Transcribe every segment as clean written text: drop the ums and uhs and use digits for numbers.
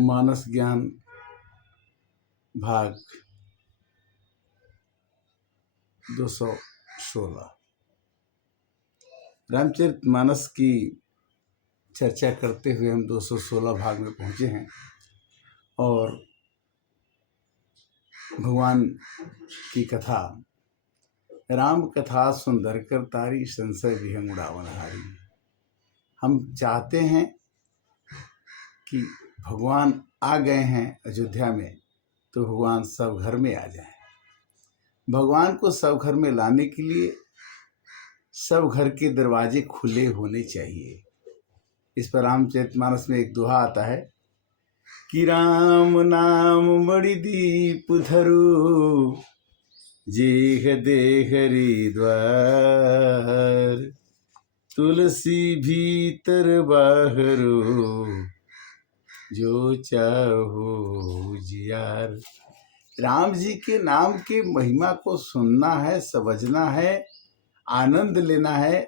मानस ज्ञान भाग 216। रामचरितमानस की चर्चा करते हुए हम 216 भाग में पहुंचे हैं और भगवान की कथा, राम कथा सुंदर कर तारी, संशय विहंग उड़ावन हारी। हम चाहते हैं कि भगवान आ गए हैं अयोध्या में तो भगवान सब घर में आ जाएं। भगवान को सब घर में लाने के लिए सब घर के दरवाजे खुले होने चाहिए। इस पर रामचरितमानस में एक दोहा आता है कि राम नाम बड़ी दीप धरू, जेह देहरी द्वार, तुलसी भीतर बाहरो, जो चाहो जियार। राम जी के नाम के महिमा को सुनना है, समझना है, आनंद लेना है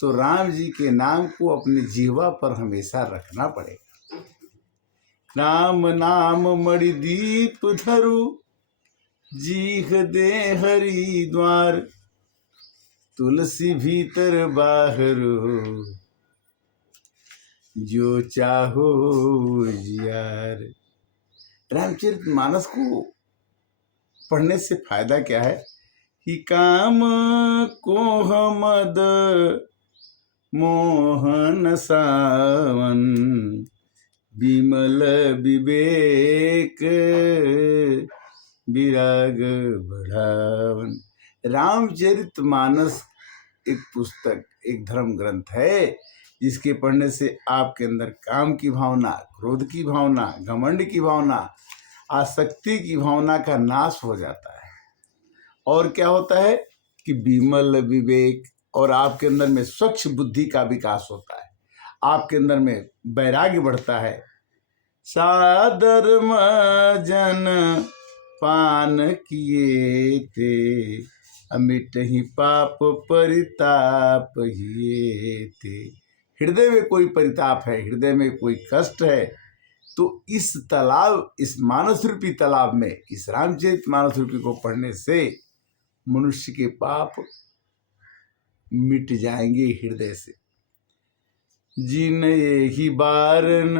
तो राम जी के नाम को अपने जीवा पर हमेशा रखना पड़ेगा। राम नाम मणि दीप धरू, जीह दे हरि द्वार, तुलसी भीतर बाहरो, जो चाहो जियार। रामचरितमानस को पढ़ने से फायदा क्या है कि काम कोह मद मोहन सावन, विमल विवेक विराग बढ़ावन। रामचरितमानस एक पुस्तक, एक धर्म ग्रंथ है जिसके पढ़ने से आपके अंदर काम की भावना, क्रोध की भावना, घमंड की भावना, आसक्ति की भावना का नाश हो जाता है। और क्या होता है कि विमल विवेक, और आपके अंदर में स्वच्छ बुद्धि का विकास होता है, आपके अंदर में वैराग्य बढ़ता है। सादर जन पान किए थे, अमिट ही पाप परिताप हिए थे। हृदय में कोई परिताप है, हृदय में कोई कष्ट है तो इस तालाब, इस मानस रूपी तालाब में, इस रामचरितमानस रूपी को पढ़ने से मनुष्य के पाप मिट जाएंगे हृदय से। जिन ही बारन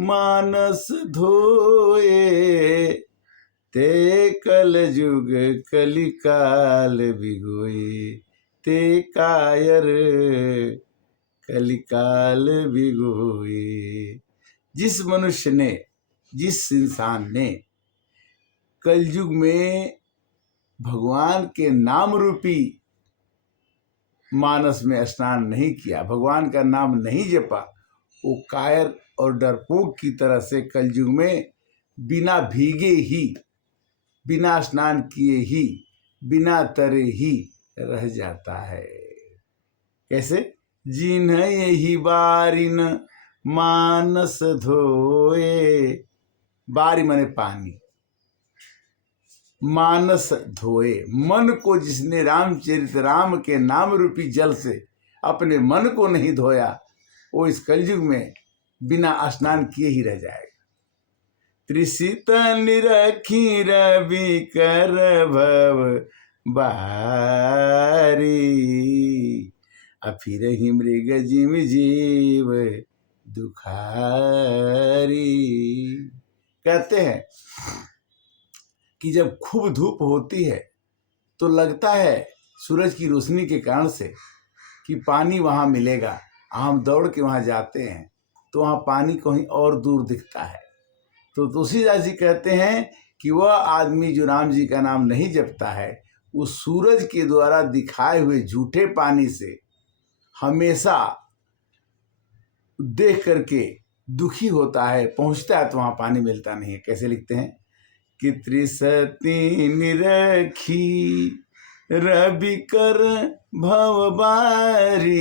मानस धोए, ते कल युग कलिकाल भिगोए, ते कायर कलिकाल भिगोए। जिस मनुष्य ने, जिस इंसान ने कलयुग में भगवान के नाम रूपी मानस में स्नान नहीं किया, भगवान का नाम नहीं जपा, वो कायर और डरपोक की तरह से कलयुग में बिना भीगे ही, बिना स्नान किए ही, बिना तरे ही रह जाता है। कैसे? जिन्ह यही बारिन मानस धोए, बारी माने पानी, मानस धोए, मन को जिसने रामचरित राम के नाम रूपी जल से अपने मन को नहीं धोया, वो इस कलयुग में बिना स्नान किए ही रह जाएगा। त्रिसित निरखी रवि कर भव बारी, फिर ही मृग जिम जीव दुखारी। कहते हैं कि जब खूब धूप होती है तो लगता है सूरज की रोशनी के कारण से कि पानी वहाँ मिलेगा। हम दौड़ के वहाँ जाते हैं तो वहाँ पानी कहीं और दूर दिखता है। तो तुलसीदास जी कहते हैं कि वह आदमी जो राम जी का नाम नहीं जपता है, वो सूरज के द्वारा दिखाए हुए झूठे पानी से हमेशा देख करके दुखी होता है, पहुँचता है तो वहाँ पानी मिलता नहीं है। कैसे लिखते हैं कि त्रिसती निरखी रवि कर भव बारी,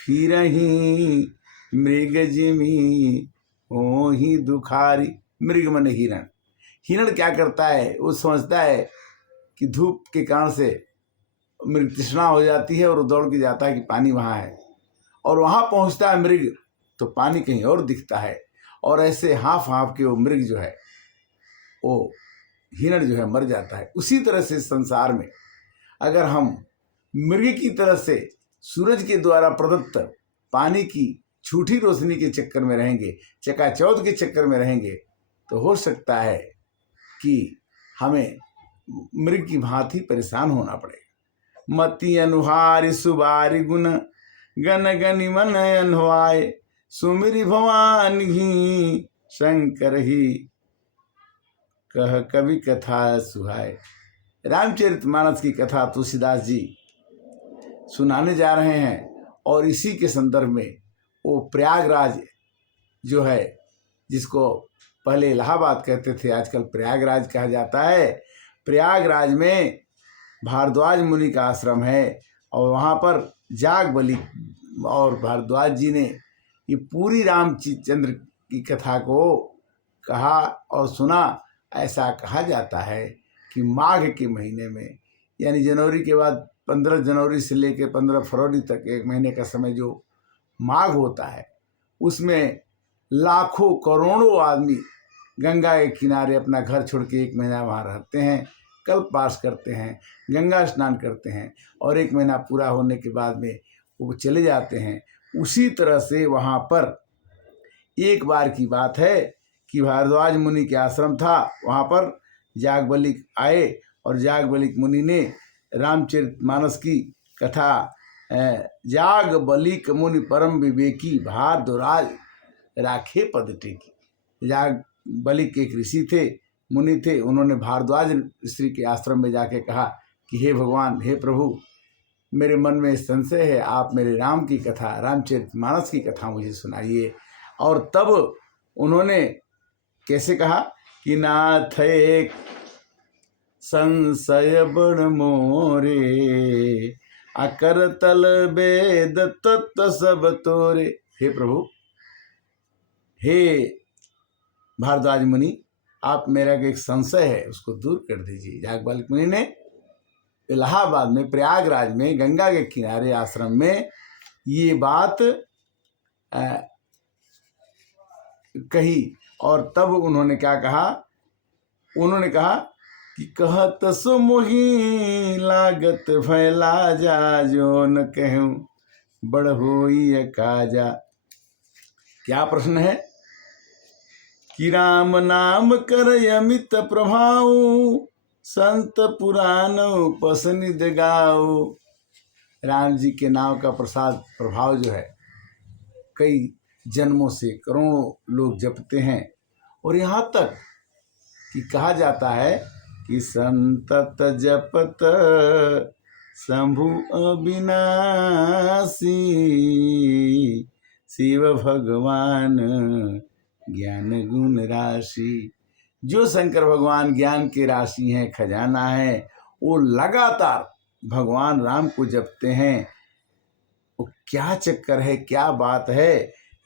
फिर ही मृग जिमी ओ ही दुखारी। मृग मन हिरण, हिरण क्या करता है, वो समझता है कि धूप के कारण से मृग तृष्णा हो जाती है और दौड़ के जाता है कि पानी वहाँ है, और वहाँ पहुँचता है मृग तो पानी कहीं और दिखता है, और ऐसे हाफ हाफ के वो मृग जो है, वो हिरण जो है मर जाता है। उसी तरह से संसार में अगर हम मृग की तरह से सूरज के द्वारा प्रदत्त पानी की झूठी रोशनी के चक्कर में रहेंगे, चकाचौंध के चक्कर में रहेंगे, तो हो सकता है कि हमें मृग की भांति परेशान होना पड़ेगा। मति अनुहारी सुबारी गुण गन गनि मन अनवाए, सुमिरि भवान ही शंकर ही कह कवि कथा सुहाए। रामचरितमानस की कथा तुलसीदास जी सुनाने जा रहे हैं, और इसी के संदर्भ में वो प्रयागराज जो है, जिसको पहले इलाहाबाद कहते थे, आजकल प्रयागराज कहा जाता है। प्रयागराज में भारद्वाज मुनि का आश्रम है, और वहाँ पर जागबली और भारद्वाज जी ने ये पूरी रामचंद्र की कथा को कहा और सुना। ऐसा कहा जाता है कि माघ के महीने में, यानी जनवरी के बाद 15 जनवरी से लेकर 15 फरवरी तक एक महीने का समय जो माघ होता है, उसमें लाखों करोड़ों आदमी गंगा के किनारे अपना घर छोड़ के 1 महीना वहाँ रहते हैं, कल्पवास करते हैं, गंगा स्नान करते हैं, और 1 महीना पूरा होने के बाद में वो चले जाते हैं। उसी तरह से वहाँ पर एक बार की बात है कि भारद्वाज मुनि के आश्रम था, वहाँ पर जागबलिक आए, और जागबलिक मुनि ने रामचरितमानस की कथा जागबलिक मुनि परम विवेकी भारद्वाज राखे पद टेकी। जागबलिक एक ऋषि थे, मुनि थे, उन्होंने भारद्वाज ऋषि के आश्रम में जाके कहा कि हे भगवान, हे प्रभु, मेरे मन में संशय है, आप मेरे राम की कथा, रामचरितमानस की कथा मुझे सुनाइए। और तब उन्होंने कैसे कहा कि नाथ एक संशय बड़ मोरे, अकर तल वेद तत्व सब तोरे। हे प्रभु, हे भारद्वाज मुनि, आप मेरा एक संशय है उसको दूर कर दीजिए। जागबलिक मुनि ने इलाहाबाद में प्रयागराज में गंगा के किनारे आश्रम में ये बात कही, और तब उन्होंने क्या कहा, उन्होंने कहा कि कहत सो मोही लागत फैला जा, जो न कहूँ बड़ होई काजा। क्या प्रश्न है कि राम नाम कर अमित प्रभाव, संत पुराण पसनिद गाओ। राम जी के नाम का प्रसाद प्रभाव जो है, कई जन्मों से करोड़ों लोग जपते हैं, और यहाँ तक कि कहा जाता है कि संतत जपत शंभु अविनाशी, शिव भगवान ज्ञान गुण राशि। जो शंकर भगवान ज्ञान के राशि हैं, खजाना है, वो लगातार भगवान राम को जपते हैं। वो क्या चक्कर है, क्या बात है,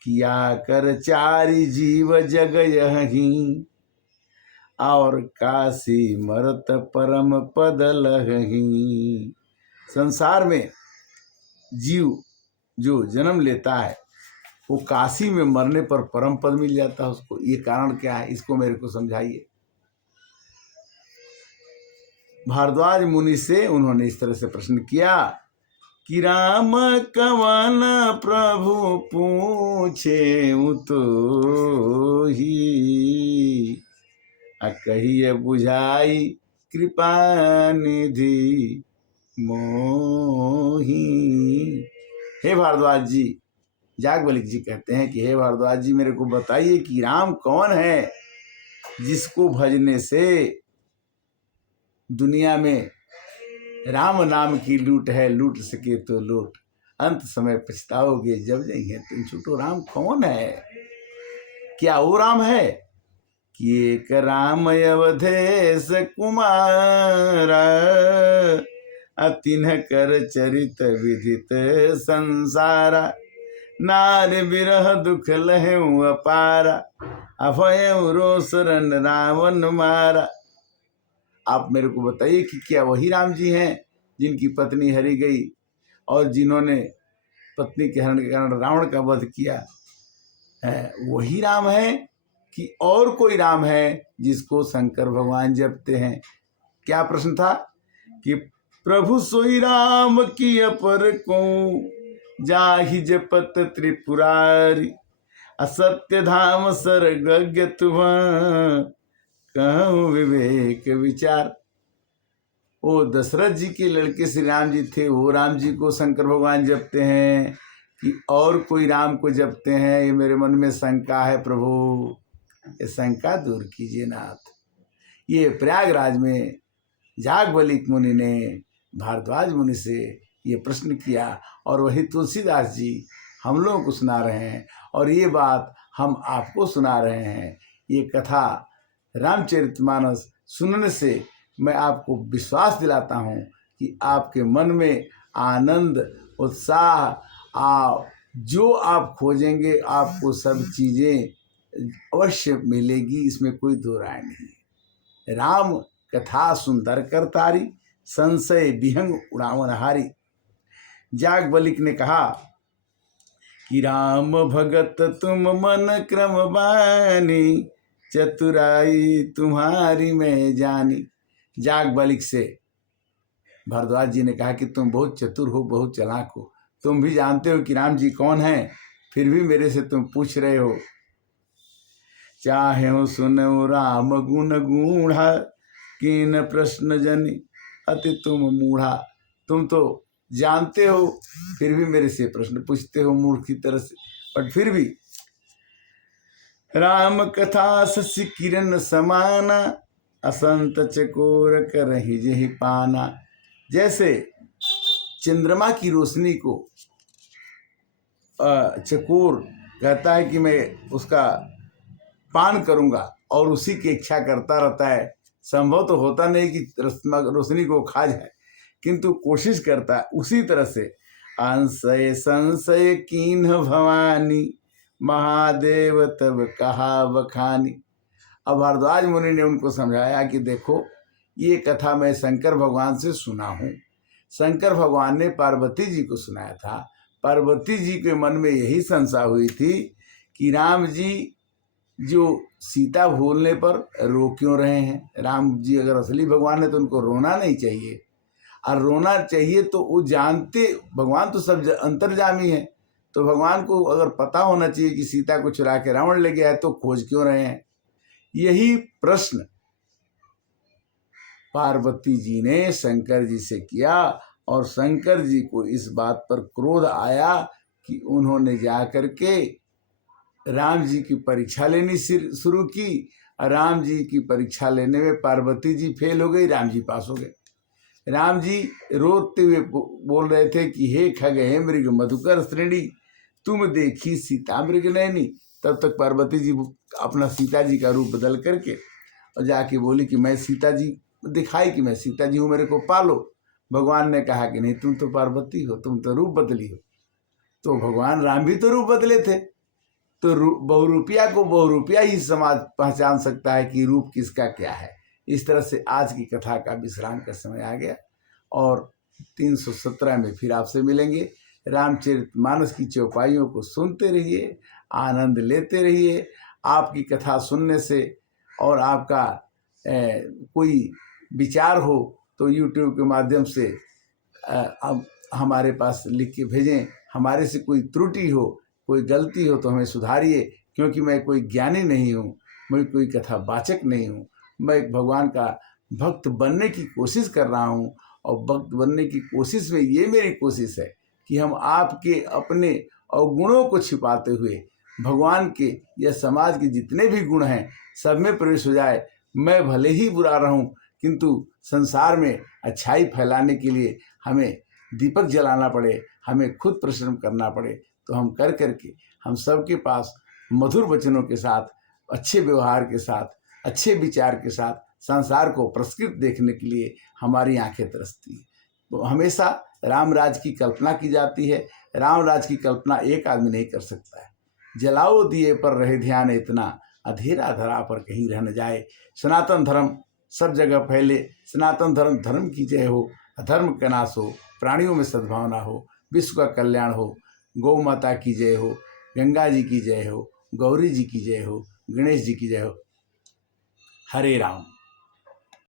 किया कर चारि जीव जग यहीं, और काशी मरत परम पद लहीं। संसार में जीव जो जन्म लेता है, वो काशी में मरने पर परम पद मिल जाता है उसको। ये कारण क्या है, इसको मेरे को समझाइए। भारद्वाज मुनि से उन्होंने इस तरह से प्रश्न किया कि राम कवन प्रभु पूछे तो ही, कहिए बुझाई कृपा निधि मोही। हे भारद्वाज जी, जागबलिक जी कहते हैं कि हे भारद्वाज जी, मेरे को बताइए कि राम कौन है जिसको भजने से दुनिया में राम नाम की लूट है, लूट सके तो लूट, अंत समय पछताओगे जब जाइए तुम छूटो। राम कौन है, क्या वो राम है कि एक राम अवधेश कुमार, अतिन्ह कर चरित विदित संसारा, नार विरह दुख लहु अपारा, अभय रोसरन रावण मारा। आप मेरे को बताइए कि क्या वही राम जी हैं जिनकी पत्नी हरी गई और जिन्होंने पत्नी के हरण के कारण रावण का वध किया। वही राम है कि और कोई राम है जिसको शंकर भगवान जपते हैं? क्या प्रश्न था कि प्रभु सोई राम की अपर को जाहि जपत त्रिपुरारी, असत्य धाम सरगज्ञ तुम कहूँ विवेक विचार। वो दशरथ जी के लड़के श्री राम जी थे, वो राम जी को शंकर भगवान जपते हैं कि और कोई राम को जपते हैं? ये मेरे मन में शंका है प्रभु, ये शंका दूर कीजिए नाथ। ये प्रयागराज में जागवलिक मुनि ने भारद्वाज मुनि से ये प्रश्न किया और वही तुलसीदास जी हम लोगों को सुना रहे हैं और ये बात हम आपको सुना रहे हैं। ये कथा रामचरितमानस सुनने से मैं आपको विश्वास दिलाता हूँ कि आपके मन में आनंद उत्साह जो आप खोजेंगे आपको सब चीज़ें अवश्य मिलेगी, इसमें कोई दो राय नहीं। राम कथा सुंदर करतारी, संशय विहंग उड़ावनहारी। जागवलिक ने कहा कि राम भगत तुम मन क्रम बानी, चतुराई तुम्हारी मैं जानी। जागवलिक से भारद्वाज जी ने कहा कि तुम बहुत चतुर हो, बहुत चालाक हो, तुम भी जानते हो कि राम जी कौन हैं, फिर भी मेरे से तुम पूछ रहे हो। चाहे हो सुनो राम गुण गूढ़ा, कीन प्रश्न जनि अति तुम मूढ़ा। तुम तो जानते हो फिर भी मेरे से प्रश्न पूछते हो मूर्ख की तरह से। पर फिर भी राम कथा शशि किरण समाना, असंत चकोर करहि जेहि पाना। जैसे चंद्रमा की रोशनी को चकोर कहता है कि मैं उसका पान करूंगा और उसी की इच्छा करता रहता है। संभव तो होता नहीं कि रोशनी को खा जाए, किंतु कोशिश करता है। उसी तरह से अंशय संशय कीन्ह भवानी, महादेव तब कहा बखानी। अब भारद्वाज मुनि ने उनको समझाया कि देखो ये कथा मैं शंकर भगवान से सुना हूँ। शंकर भगवान ने पार्वती जी को सुनाया था। पार्वती जी के मन में यही संशय हुई थी कि राम जी जो सीता भूलने पर रो क्यों रहे हैं। राम जी अगर असली भगवान है तो उनको रोना नहीं चाहिए, और रोना चाहिए तो वो जानते, भगवान तो सब अंतर्जामी है, तो भगवान को अगर पता होना चाहिए कि सीता को चुरा के रावण ले गया है तो खोज क्यों रहे हैं। यही प्रश्न पार्वती जी ने शंकर जी से किया और शंकर जी को इस बात पर क्रोध आया कि उन्होंने जा करके राम जी की परीक्षा लेनी शुरू की। राम जी की परीक्षा लेने में पार्वती जी फेल हो गई, राम जी पास हो गए। राम जी रोते हुए बोल रहे थे कि हे खग हे मृग मधुकर श्रेणी, तुम देखी सीता मृग नैनी। तब तक पार्वती जी अपना सीता जी का रूप बदल करके और जाके बोली कि मैं सीता जी दिखाई कि मैं सीता जी हूँ, मेरे को पालो। भगवान ने कहा कि नहीं, तुम तो पार्वती हो, तुम तो रूप बदली हो। तो भगवान राम भी तो रूप बदले थे। तो बहुरूपिया को बहुरूपिया ही समाज पहचान सकता है कि रूप किसका क्या है। इस तरह से आज की कथा का विश्राम का समय आ गया और 317 में फिर आपसे मिलेंगे। रामचरितमानस की चौपाइयों को सुनते रहिए, आनंद लेते रहिए। आपकी कथा सुनने से और आपका कोई विचार हो तो YouTube के माध्यम से अब हमारे पास लिख के भेजें। हमारे से कोई त्रुटि हो, कोई गलती हो तो हमें सुधारिए, क्योंकि मैं कोई ज्ञानी नहीं हूँ, मैं कोई कथावाचक नहीं हूँ। मैं एक भगवान का भक्त बनने की कोशिश कर रहा हूँ और भक्त बनने की कोशिश में ये मेरी कोशिश है कि हम आपके अपने अवगुणों को छिपाते हुए भगवान के या समाज के जितने भी गुण हैं सब में प्रवेश हो जाए। मैं भले ही बुरा रहूं, किंतु संसार में अच्छाई फैलाने के लिए हमें दीपक जलाना पड़े, हमें खुद परिश्रम करना पड़े, तो हम कर करके हम सबके पास मधुर वचनों के साथ, अच्छे व्यवहार के साथ, अच्छे विचार के साथ संसार को पुरस्कृत देखने के लिए हमारी आंखें तरसती हैं। तो हमेशा राम राज की कल्पना की जाती है। राम राज की कल्पना एक आदमी नहीं कर सकता है। जलाओ दिए पर रहे ध्यान इतना, अधेरा धरा पर कहीं रह न जाए। सनातन धर्म सब जगह फैले, सनातन धर्म धर्म की जय हो, अधर्म का नाश हो, प्राणियों में सद्भावना हो, विश्व का कल्याण हो, गौ माता की जय हो, गंगा जी की जय हो गौरी जी की जय हो, गणेश जी की जय हो। हरे राम।